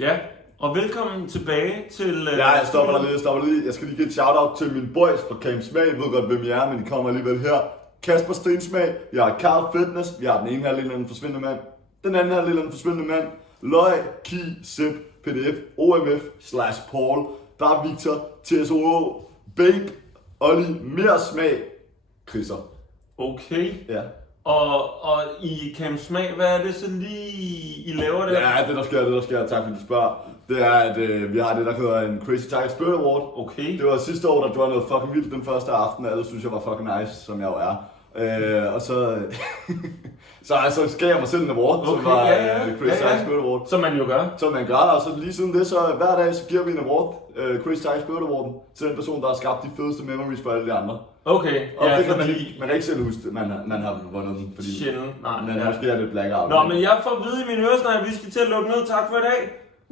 Ja, og velkommen tilbage til... Ja, jeg stopper lige. Jeg skal lige give et shout-out til mine boys fra Camp Smag. Jeg ved godt, hvem I er, men I kommer alligevel her. Kasper Stensmag, jeg har Carl Fitness, jeg har den ene halvdel af den forsvindende mand. Den anden halvdel af den forsvindende mand. Løg, Ki, Zip, PDF, OMF, /Paul. Der er Victor, TSO, Babe, Olli, mere smag, Chrisser. Okay. Ja. Og i Camp Smag, hvad er det så lige, I laver der? Ja, det der sker, tak fordi du spørger, det er, at vi har det, der hedder en Crazy Tiger Spirit Award. Okay. Det var sidste år, der gjorde noget fucking vildt den første aften, og alle synes, jeg var fucking nice, som jeg jo er. Og så gav jeg mig selv en award, som var Crazy Tiger Spirit Award. Som man jo gør. Som man gør, og så lige siden det, så hver dag, så giver vi en award, Crazy Tiger Spirit Award, til den person, der har skabt de fedeste memories for alle de andre. Okay, Og ja, det kan man kan ikke selv huske, man har vundet den, fordi sjældent. Nej, man måske er lidt blackout. Nå, men jeg får at vide i mine øresnegl, at vi skal til at lukke ned. Tak for i dag.